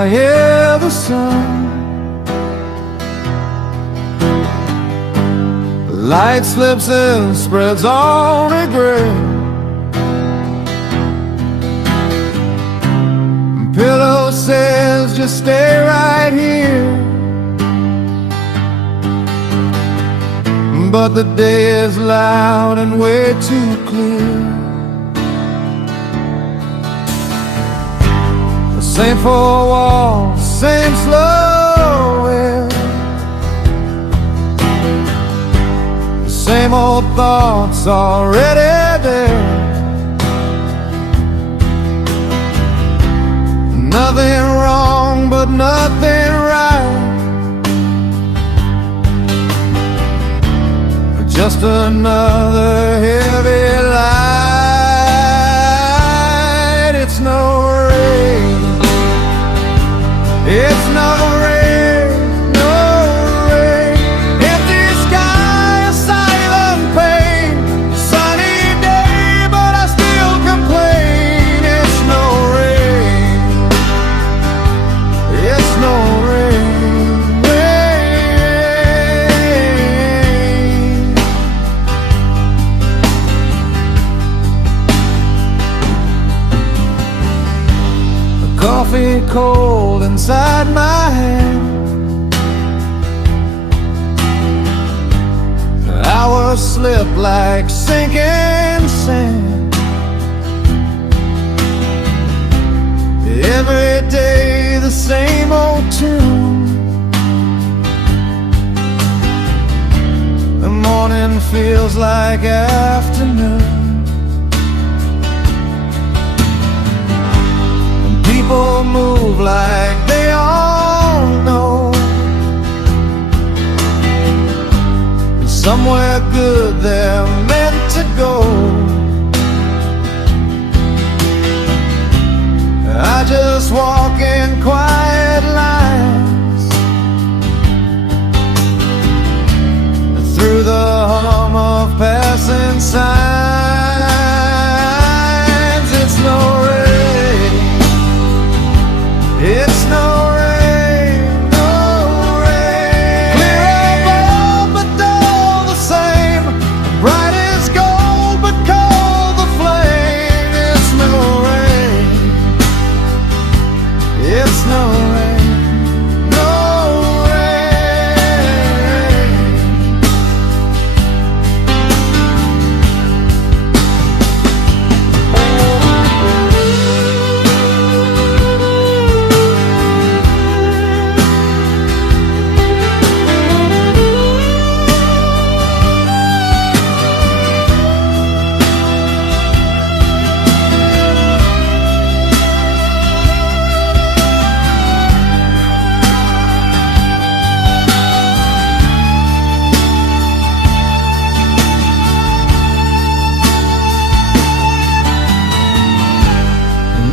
I hear the sun. Light slips and spreads on a gray. Pillow says just stay right here. But the day is loud and way too clear. The same four walls, same slow air, the same old thoughts already there. Nothing wrong but nothing right, just another heavy light. It's no rain, it's no rain, no rain. Empty sky, a silent pain. Sunny day, but I still complain. It's no rain, it's no rain. Coffee cold inside my hand. Hours slip like sinking sand. Every day the same old tune. The morning feels like afternoon. People move like they all know somewhere good they're meant to go. I just walk in quiet lines through the hum of passing signs. It's no rain, it's no rain, no rain. Clear above, but dull the same. Bright as gold, but cold the flame. It's no rain, it's no rain, no rain.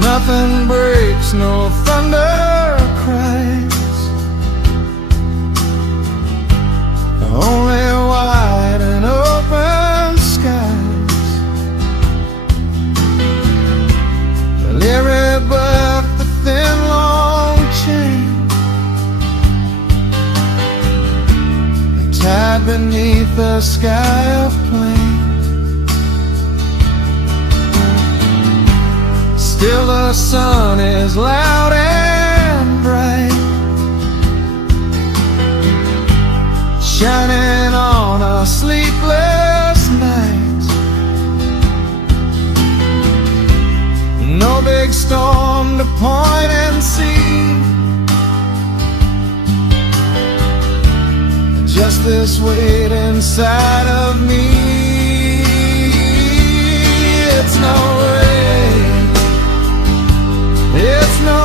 Nothing breaks, no thunder cries, only wide and open skies. The leery breath, the thin long chain, tied beneath the sky of plain. Still the sun is loud and bright, shining on a sleepless night. No big storm to point and see, just this weight inside of me. It's no rain, it's no